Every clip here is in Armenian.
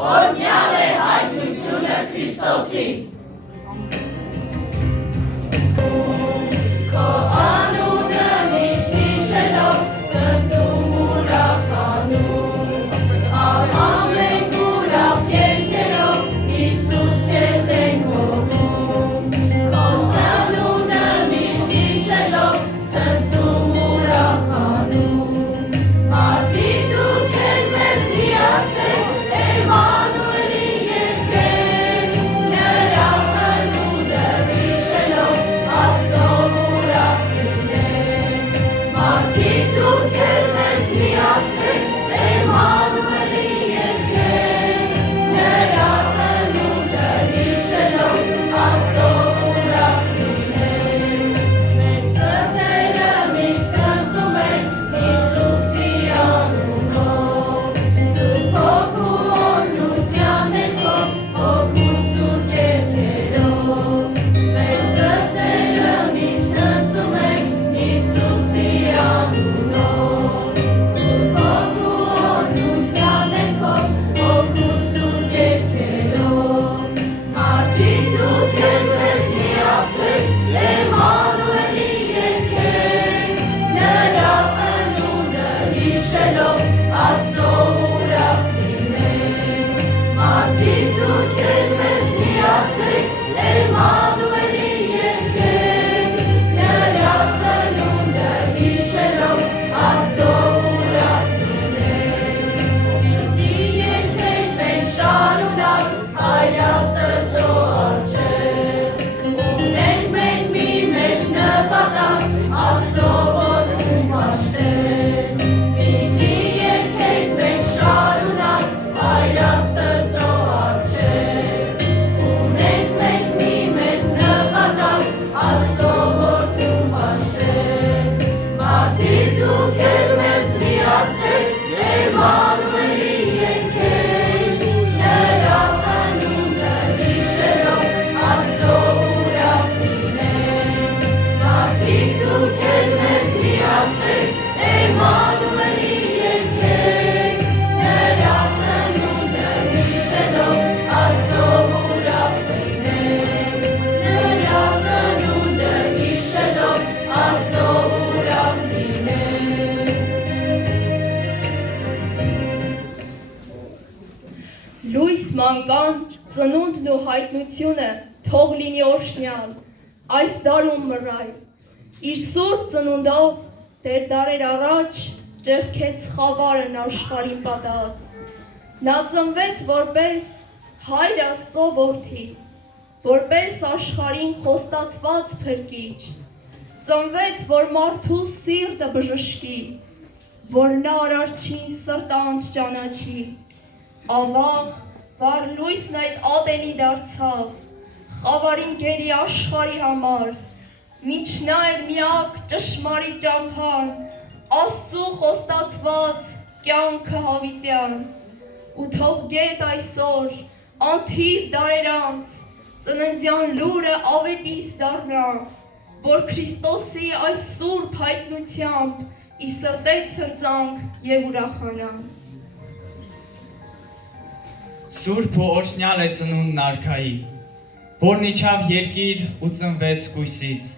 Օրհնյալ է հայտնությունը Քրիստոսի։ Քո անունը միշտ հիշելով ծնծում ուրախանում, ամեն ուրախ երգերով Հիսուս քեզ ենք հոգում, քո անունը միշտ հիշելով ծնծում ուրախանում, մարդիկ դուք եք մեզ հիացեք, Էմմանուելի երգեր, նրա ծնունդը հիշելով Աստծո ուրախ լինենք, մարդիկ դուք եք մեզ հիացեք, Էմմանուելի երգեր, նրա ծնունդը հիշելով Աստծո ուրախ լինենք, մեր սրտերը միշտ ցնծում են Հիսուսի անունով, Սուրբ Հոգու օրհնության ներքով, Հոգու սուրբ երգերով, մեր սրտերը միշտ ցնծում են Հիսուսի անունով, Սուրբ Հոգու օրհնության ներքով, Հոգու սուրբ երգերով, մարդիկ դուք եք մեզ հիացեք, Էմմանուելի երգեր, նրա ծնունդը հիշելով Աստծո ուրախ լինենք, մարդիկ դուք եք մեզ հիացեք, Էմմանուելի երգեր, նրա ծնունդը հիշելով Աստծո ուրախ լինենք, պիտի երգենք մենք շարունակ Հայր Աստծո առջև, ունենք մենք մի մեծ նպատակ Աստծո որդու պաշտել, պիտի երգենք մենք շարունակ Հայր Աստծո առջև, ունենք մենք մի մեծ նպատակ Աստծո որդու պաշտել, մարդիկ դուք եք մեզ հիացեք, Էմմանուելի երգեր, նրա ծնունդը հիշելով Աստծո ուրախ լինենք, մարդիկ դուք եք մեզ հիացեք, Էմմանուելի երգեր, նրա ծնունդը հիշելով Աստծո ուրախ լինենք, նրա ծնունդը հիշելով Աստծո ուրախ լինենք։ Լույս մանկան, ծնունդն ու հայտնությունը թող լինի օրհնյալ, այս դարում մռայլ։ Իր սուրբ ծնունդով դեր դարեր առաջ ճեղքեց խավարն աշխարհին պատած։ Նա ծնվեց որպես Հայր Աստծո որդի, որպես աշխարհին խոստացված փրկիչ։ Ծնվեց, որ մարդու սիրտը բժշկի, որ նա արարչին սրտանց ճանաչի։ Ավաղ, վառ լույսն այդ ատենի դարձավ, խավարին գերի աշխարհի համար, մինչ նա էր միակ ճշմարիտ ճամփան, Աստծու խոստացված կյանքը հավիտյան, ու թող գետ այսօր, անթիվ դարեր անց, ծննդյան լուրը ավետիս դառնա, որ Քրիստոսի այս սուրբ հայտնությամբ ի սրտե ցնծանք և ուրախանանք։ Սուրբ ու օրհնյալ է ծնունդն արքայի, որն իջավ երկիր ու ծնվեց կույսից,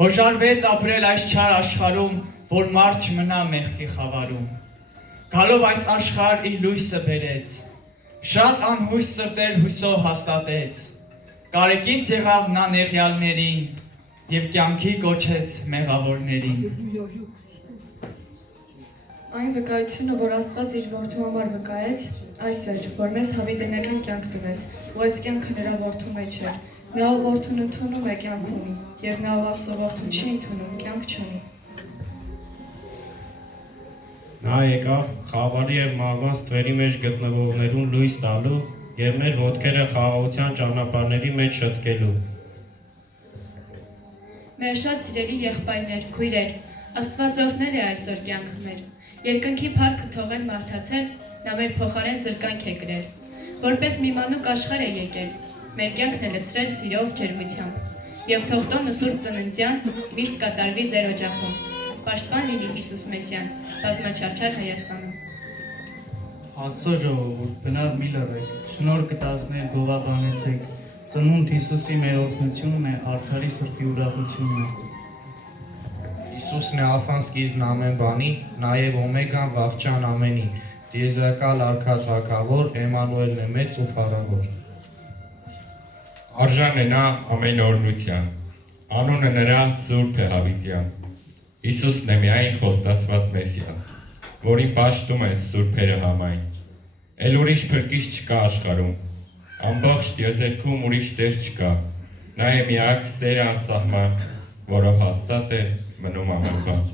հոժարվեց ապրել այս չար աշխարհում, որ մարդ չմնա մեղքի խավարում, գալով այս աշխարհ իր լույսը բերեց, շատ անհույս սրտեր հույսով հաստատեց, կարեկից եղավ նա նեղյալներին և կյանքի կոչեց մեղավորներին։ Այն վկայությունը, որ Աստված իր որդու համար վկայեց, այս էր, որ մեզ հավիտենական կյանք տվեց, ու այս կյանքը նրա որդու մեջ էր։ Նա ով որդուն ընդունում է կյանք ունի, և նա ով Աստծո որդուն չի ընդունում կյանք չունի։ Նա եկավ խավարի և մահվան ստվերի մեջ գտնվողներուն լույս տալու և մեր ոտքերը խաղաղության ճանապարհների մեջ շտկելու։ Մեր շատ սիրելի եղբայրներ, քույրեր, Աստված օրհնել է այսօր կյանքը մեր։ Երկնքի փառքը թողեն մարդացել, նա մեր փոխարեն զրկանք է կրել, որպես մի մանուկ աշխարհ է եկել, մեր կյանքն է լցրել սիրով ջերմությամբ, եւ թող տոնը Սուրբ Ծննդյան միշտ կատարվի ձեր օջախում։ Պաշտպան լինի Հիսուս Մեսիան, բազմաչարչար Հայաստանում։ Աստծո ժողովուրդ, բնավ մի լռեք, շնորհ կտածներ գովաբանեցեք, ծնունդ Հիսուսի մեր օրհնությունն է, արդարի սրտի ուրախությունն է։ Հիսուսն է ալֆան սկիզբն ամեն բանի, նաև օմեգան վաղճան ամենի, տիեզերական արքա թագավոր, Էմանուելն է մեծ ու փառավոր։ Արժան է նա ամեն օրհնության, անունը նրա Սուրբ է հավիտյան, Հիսուսն է միայն խոստացված Մեսիա, որին պաշտում է սուրբերը համայն, էլ ուրիշ փրկիչ չկա աշխարհում, ամբողջ տիեզերքում ուրիշ Տեր չկա, նա է միակ սերը անսահման, որով հաստատ է մնում ամենվան։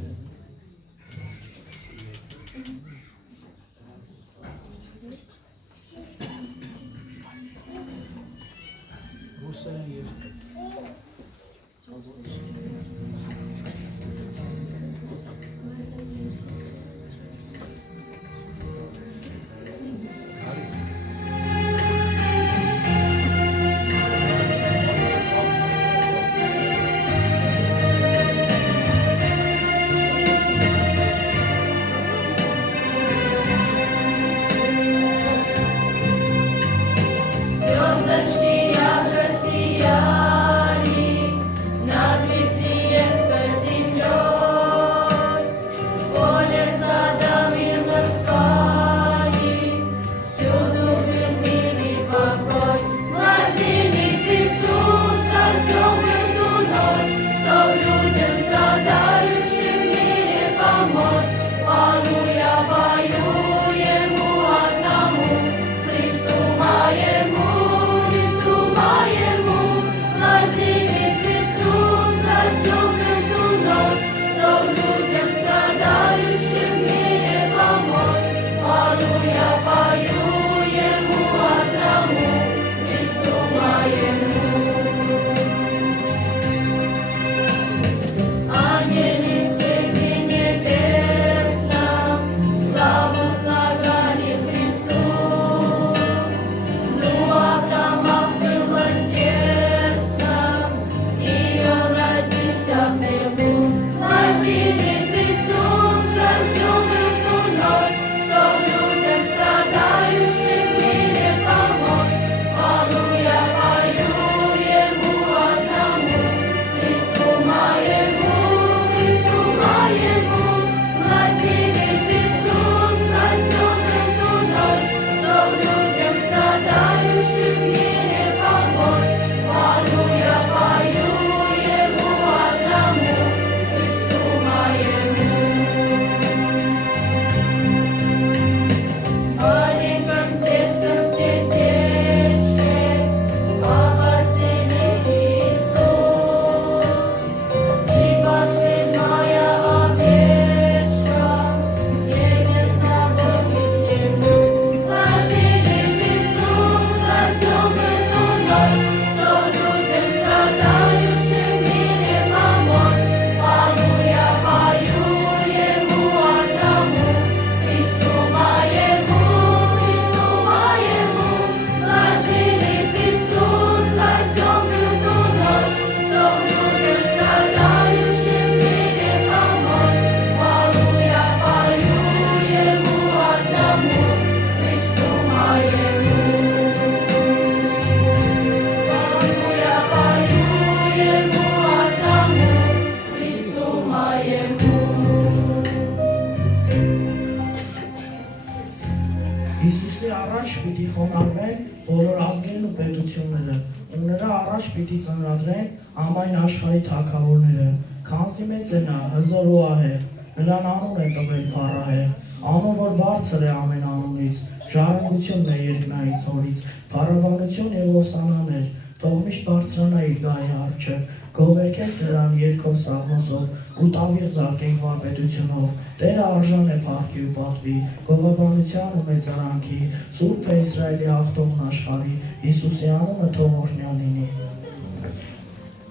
Հիսուսի առաջ պիտի խոնարհվեն բոլոր ազգերն ու պետությունները, ու նրա առաջ պիտի ծնրադրեն ամայն աշխարհի թագավորները, քանզի մեծ է նա, հզոր ու ահեղ, նրան անուն է տվել փառահեղ, անուն որ բարձր է ամեն անունից, ժառանգությունն է երկնայից հորից, փառաբանություն եւ ոսանաներ, թող միշտ բարձրանա իր գահի առջև, գովերգեք նրան երկով սաղմոսով ու տավիղ զարկենք վարպետությունով, Տերը արժան է փառքի ու պատվի, գովաբանության ու մեծարանքի, Սուրբ է Իսրայելի հաղթողն աշխարհի, Հիսուսի անունը թող օրհնյալ լինի։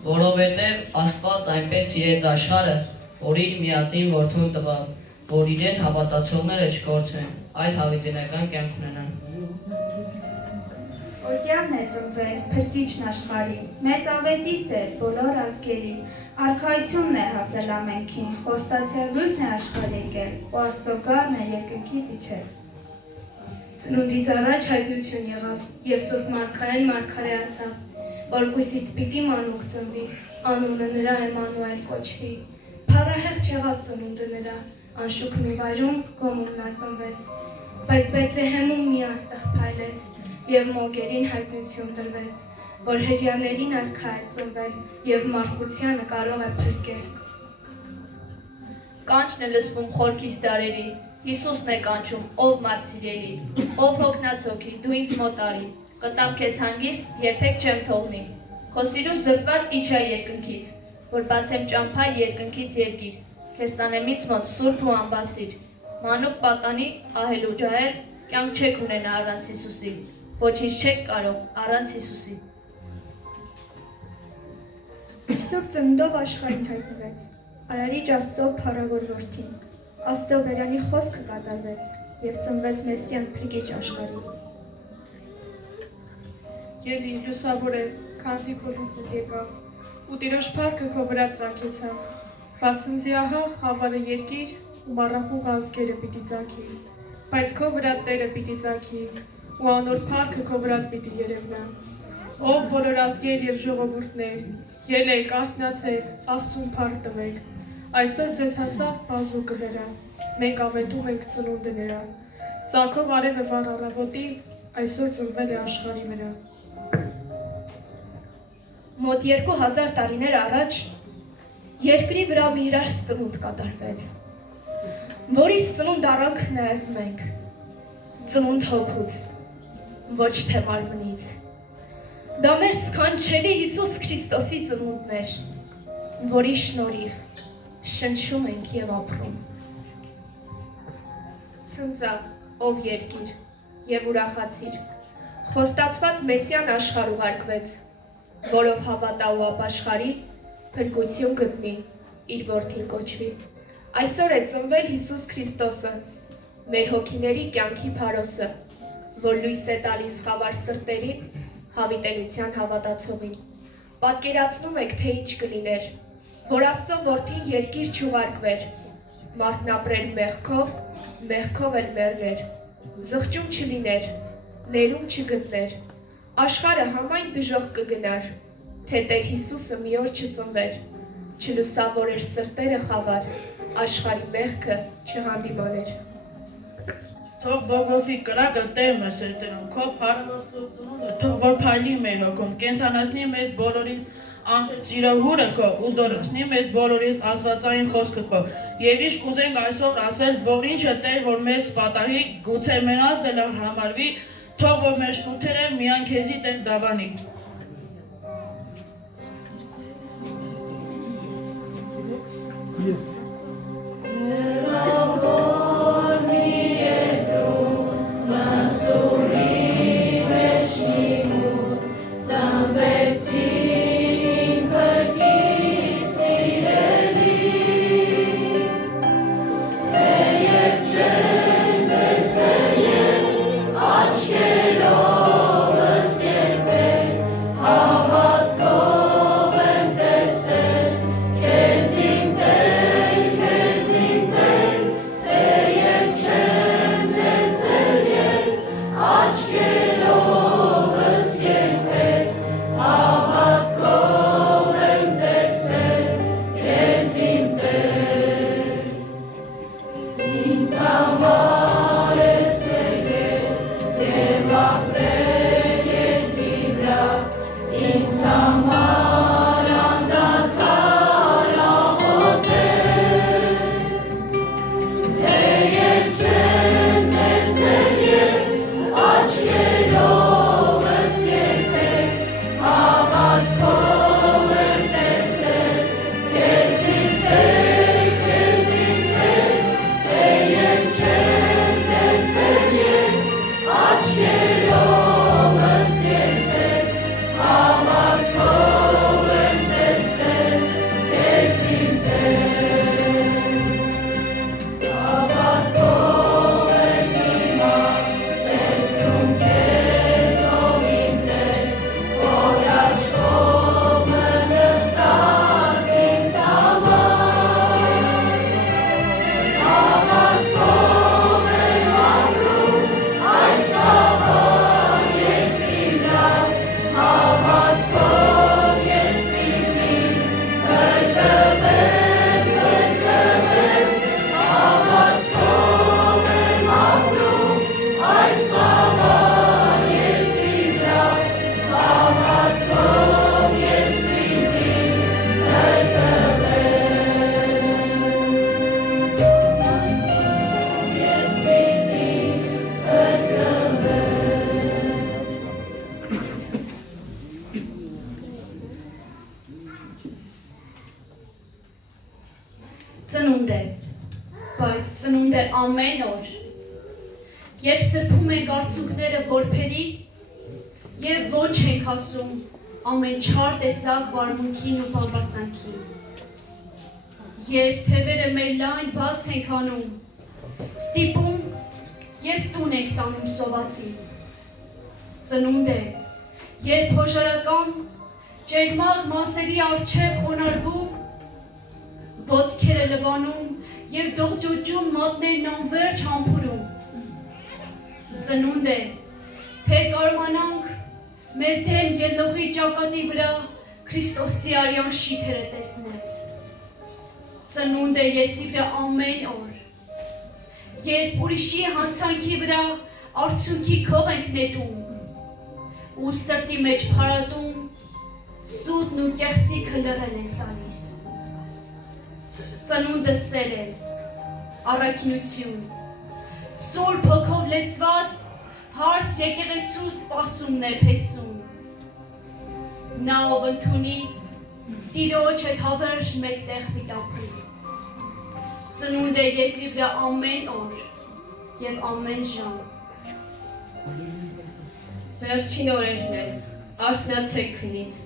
Որովհետև Աստված այնպես սիրեց աշխարհը, որ իր միածին որդուն տվավ, որ իրեն հավատացողները չկորցնեն, այլ հավիտենական կյանք ունենան։ Օծյանն է ծնվել, փրկիչն աշխարհի, մեծ ավետիս է բոլոր ազգերի, արքայությունն է հասել ամենքին, խոստացյալ լույսն է աշխարհ եկել, ու Աստծո գառն է երկնքից իջել։ Ծնունդից առաջ հայտնություն եղավ և Սուրբ Մարգարեն մարգարեացավ, որ կույսից պիտի մանուկ ծնվի, անունը նրա Էմանուել կոչվի։ Փառահեղ չեղավ ծնունդը նրա, անշուք մի վայրում գոմում նա ծնվեց, բայց Բեթլեհեմում մի աստղ փայլեց և մոգերին հայտնություն տրվեց, որ հրեաներին արքա է ծնվել և մարդկությանը կարող է փրկել։ Կանչն է լսվում խորքից դարերի, Հիսուսն է կանչում, ով մարդ սիրելի, ով հոգնած հոգի, դու ինձ մոտ արի, կտամ քեզ հանգիստ, երբեք չեմ թողնի, քո սիրուց դրդված իջա երկնքից, որ բացեմ ճամփա երկնքից երկիր, քեզ տանեմ ինձ մոտ սուրբ ու անբասիր, մանուկ պատանի, ահել ու ջահել, կյանք չեք ունենա առանց Հիսուսի, ոչինչ չեք կարող առանց Հիսուսի։ Իր սուրբ ծնունդով աշխարհին հայտնվեց, Արարիչ Աստծո փառավոր որդին, Աստծո բերանի խոսքը կատարվեց և ծնվեց Մեսիան փրկիչ աշխարհին։ Ելի լուսավոր է, քանզի քո լույսը եկավ, ու Տիրոջ փառքը քո վրա ծագեցավ, վասնզի ահա խավարը երկիր ու մառախուղ ազգերը պիտի ծագի, բայց քո վրա Տերը պիտի ծագի, ու անոր փառքը քո վրա պիտի երևնա։ Ով բոլոր ազգեր և ժողովուրդներ, ելեք, արթնացեք, Աստծուն փառք տվեք։ Այսօր ձեզ հասավ բազուկը նրա, մենք ավետում ենք ծնունդը նրա, ծագող արևը վառ առավոտի, այսօր ծնվել է աշխարհի վրա։ Մոտ 2000 տարիներ առաջ երկրի վրա մի իրար ծնունդ կատարվեց, որից ծնունդ առանք նաև մենք, ծնունդ հոգուց, ոչ թե մարմնից։ Դա մեր սքանչելի Հիսուս Քրիստոսի ծնունդն էր, որի շնորհիվ շնչում ենք և ապրում։ Ցնծա, ով երկիր, և ուրախացիր, խոստացված Մեսիան աշխարհ ուղարկվեց, որով հավատա ու ապաշխարի, փրկություն գտնի, իր որդին կոչվի։ Այսօր է ծնվել Հիսուս Քրիստոսը, մեր հոգիների կյանքի փարոսը, որ լույս է տալիս խավար սրտերին, հավիտենության հավատացողին։ Պատկերացնում եք, թե ինչ կլիներ, որ Աստծո որդին երկիր չուղարկվեր, մարդն ապրեր մեղքով, մեղքով էլ մեռներ, զղջում չլիներ, ներում չգտներ, աշխարհը համայն դժոխք կգնար, թե Տեր Հիսուսը մի օր չծնվեր, չլուսավորեր սրտերը խավար, աշխարհի մեղքը չհանդիմաներ։ Թող Բողոքի կրակը Տեր մեր սրտերում, քո փառավոր սուրբ ծնունդը, թող որ փայլի մեր հոգում, կենթանացնի մեզ բոլորից անշտ սիրահուրը քո ու զորացնի մեզ բոլորից աստվածային խոսքը քո։ Եվ ինչ կուզենք այսօր ասել, որ ինչը Տեր, որ մեզ պատահի, գուցե մենած էլ համարվի, թող որ մեր շնութերը միայն քեզի Տեր դավանի։ Հավատքով եմ տեսել, քեզ իմ Տեր է ամեն օր։ Երբ սրբում ենք արցունքները որբերի և ոչ ենք ասում ամեն չար տեսակ վարմունքին ու բամբասանքին։ Երբ թևերը մեր լայն բաց ենք անում, ստիպում և տուն ենք տանում սովածին։ Ծնունդ է, երբ հոժարական ճերմակ մասերի առջև խոնարհվում, ոտքերը լվանում և դողջոջում մատներն անվերջ համբուրում։ Ծնունդ է, թե կարողանանք մեր դեմ ելնողի ճակատի վրա Քրիստոսի արյան շիթերը տեսնել։ Ծնունդ է երկրի վրա ամեն օր, երբ ուրիշի հանցանքի վրա արցունքի քող ենք նետում ու սրտի մեջ փարատում սուտն ու կեղծիքը լռել ենք տալիս։ Ծնունդը սեր է, առաքինություն, Սուրբ Հոգով լեցված հարս եկեղեցու սպասումն է փեսում։ Նա ով ընդունի Տիրոջ հետ հավերժ մեկտեղ պիտապրի։ Ծնունդ է երկրի վրա ամեն օր և ամեն ժամ։ Վերջին օրերն են, արթնացեք քնից,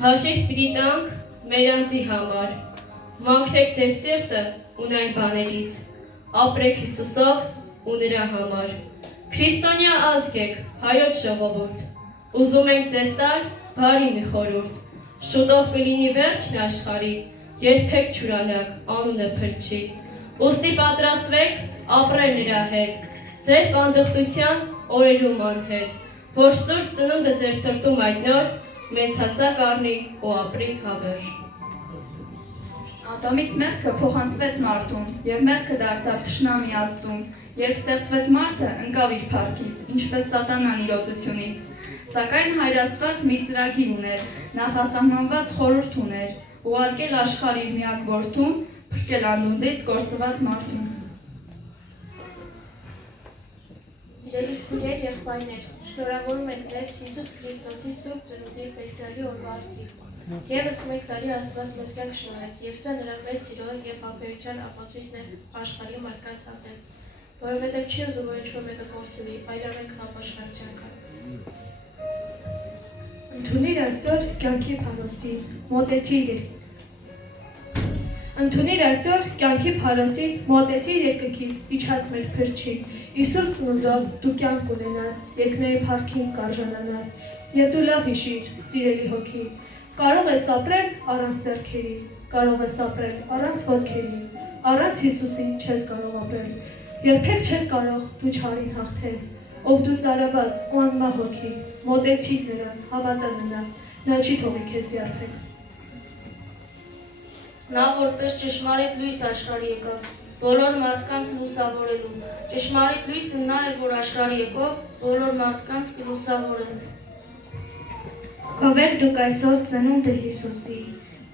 հաշիվ պիտի տանք մեր անձի համար, մաքրեք ձեր սիրտը ունայն բաներից, ապրեք Հիսուսով ու նրա համար։ Քրիստոնյա ազգ եք, հայոց ժողովուրդ, ուզում ենք ձեզ տալ բարի մի խորհուրդ, շուտով կլինի վերջն աշխարհի, երբեք չուրանաք, անունը փրկչի, ուստի պատրաստվեք ապրել նրա հետ, ձեր պանդխտության օրերում անհետ, որ սուրբ ծնունդը ձեր սրտում այդ նոր մեծ հասակ առնի ու ապրի հավերժ։ Ատամից մեղքը փոխանցվեց մարդուն, և մեղքը դարձավ թշնամի Աստծուն, երբ ստեղծվեց մարդը, ընկավ իր փառքից, ինչպես սատանան իր օծությունից։ Սակայն Հայր Աստված մի ծրագիր ուներ, նախասահմանված խորհուրդ ուներ, ուղարկել աշխարհ իր միակ որդուն, փրկել անդունդից կորսված մարդուն։ Սիրելի քույրեր, եղբայրներ, շնորհավորում ենք ձեզ Հիսուս Քրիստոսի Սուրբ ծնունդի բերկրալի օրվա արդիվ։ Եվս մեկ տարի Աստված մեզ կյանք շնորհեց, և սա նրա մեծ սիրո և ապերության ապացույցն է աշխարհի մարդկանց հանդեպ, որովհետև չի ուզում, որ ինչ-որ մեկը կորսվի, այլև ենք ապաշխարության կարգ։ Ընդունիր այսօր կյանքի փարոսին, մոտեցիր Ընդունիր այսօր կյանքի փարոսին, մոտեցիր երկնքից, իջած մեր փրկչին, Իսուր ծնունդով դու կյանք ունենաս, երկների փառքին կարժանանաս, և դու լավ հիշիր, սիրելի հոգի, կարող ես ապրել առանց ձեռքերի, կարող ես ապրել առանց ոտքերի, առանց Հիսուսի չես կարող ապրել, երբեք չես կարող դու չարին հաղթել, ով դու ծարաված ու անմահ հոգի, մոտեցիր նրան, հավատա նրան, նա չի թողի քեզ երբեք։ Նա որպես ճշմարիտ լույս աշխարհի եկավ, բոլոր մարդկանց լուսավորելու։ Ճշմարիտ լույսը նա է, որ աշխարհի եկավ, բոլոր մարդկանց կլուսավորեն։ Գովեք դուք այսօր ծնունդը Հիսուսի,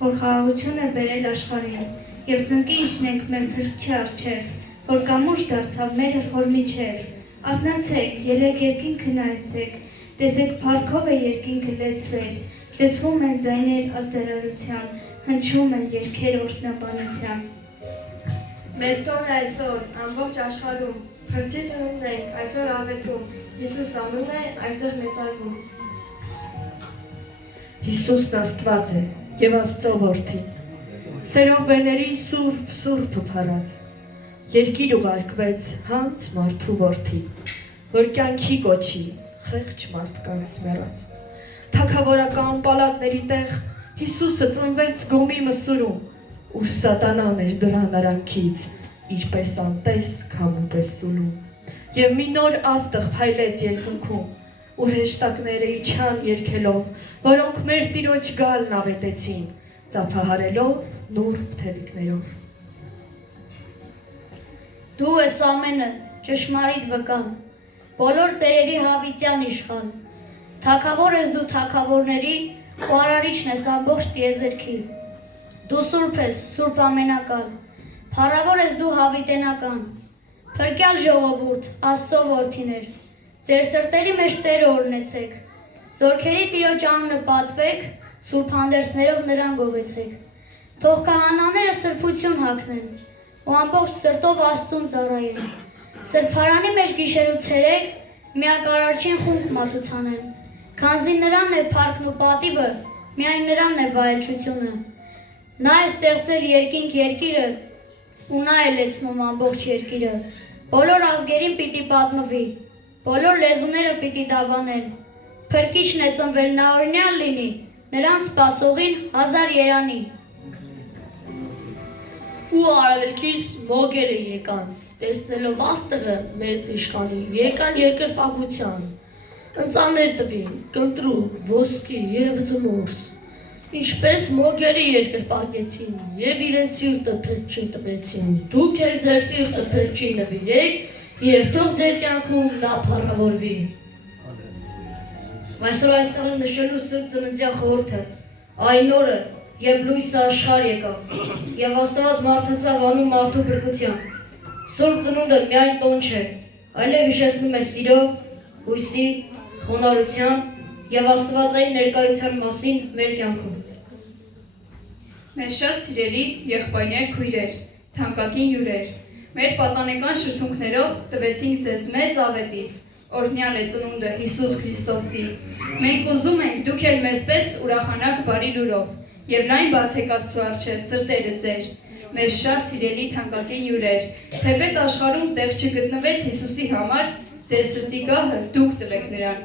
որ խաղաղություն է բերել աշխարհին, և ծնկի իջնենք մեր փրկչի առջև, որ կամուրջ դարձավ մեր հոր միջև։ Արթնացեք, ելեք երկինքը նայեցեք, տեսեք փառքով է երկինքը լեցվել, լսվում են ձայներ ազդարարության, հնչում են երգեր օրհնաբանության։ Մեզ տոն այսօր, ամբողջ աշխարհում, փրկչի ծնունդն ենք այսօր ավետում, Հիսուս անուն է այստեղ մեծարվում։ Հիսուսն Աստված է և Աստծո որդին, սերով բեների սուրբ փառած, երկիր ուղարկվեց հանց մարդու որդի, որ կյանքի կոչի խեղճ մարդկանց մեռած։ Թագավորական պալատների տեղ Հիսուսը ծնվեց գոմի մսուրում, ուր սատանան էր դրան արանքից, իրպես անտեսք համուպես սուլում, և մի նոր աստղ փայլեց երկնքում, ուր հեշտակները իջան երգելով, որոնք մեր Տիրոջ գալն ավետեցին, ծափահարելով նուրբ թևիկներով։ Դու ես ամենը, ճշմարիտ վկան, բոլոր տերերի հավիտյան իշխան, թագավոր ես դու թագավորների ու արարիչն ես ամբողջ տիեզերքի, դու սուրբ ես, սուրբ ամենակալ, փառավոր ես դու հավիտենական, փրկյալ ժողովուրդ, Աստծո որդիներ, ձեր սրտերի մեջ Տերը օրհնեցեք, զորքերի Տիրոջ անունը պատվեք, սուրբ հանդերձներով նրան գովեցեք, թող քահանաները սրբություն հագնեն, ու ամբողջ սրտով Աստծուն ծառայեն։ Սրբարանի մեջ գիշերու ցերեկ միակ Արարչին խունկ մատուցանեն, քանզի նրանն է փառքն ու պատիվը, միայն նրանն է վայելչությունը։ Նա է ստեղծել երկինք երկիրը, ու նա է լեցնում ամբողջ երկիրը։ Բոլոր ազգերին պիտի պատմվի, բոլոր լեզուները պիտի դավանեն։ Փրկիչն է ծնվել, նա օրինյալ լինի, նրան սպասողին 1000 երանի։ Ու արևելքից մոգերը եկան, տեսնելով աստղը մեծ իշխանի, եկան երկրպագության, ընծաներ տվին, կնտրուկ, ոսկի և ձմորս, ինչպես մոգերը երկրպագեցին և իրենց սիրտը փրկչի տվեցին, դուք էլ ձեր սիրտը փրկչի նվիրեք և թող ձեր կյանքում նա փառավորվի։ Այսօր այստեղ եմ նշելու Սուրբ Ծննդյան խորհուրդը, այն օրը, երբ լույսը աշխարհ եկավ, և Աստված մարդացավ անուն մարդու փրկության։ Սուրբ Ծնունդը միայն տոն չէ, այլև հիշեցնում է սիրո, հույսի, խոնարհության և Աստվածային ներկայության մասին մեր կյանքում։ Մեր շատ սիրելի եղբայրներ, քույրեր, թանկագին հյուրեր, մեր պատանեկան շրթունքներով տվեցինք ձեզ մեծ ավետիս, օրհնյալ է ծնունդը Հիսուս Քրիստոսի։ Մենք ուզում ենք դուք էլ մեզպես ուրախանաք բարի լուրով և լայն բացեք Աստծու առջև սրտերը ձեր, մեր շատ սիրելի թանկագին հյուրեր, թեպետ աշխարհում տեղ չգտնվեց Հիսուսի համար, ձեր սրտի գահը դուք տվեք նրան։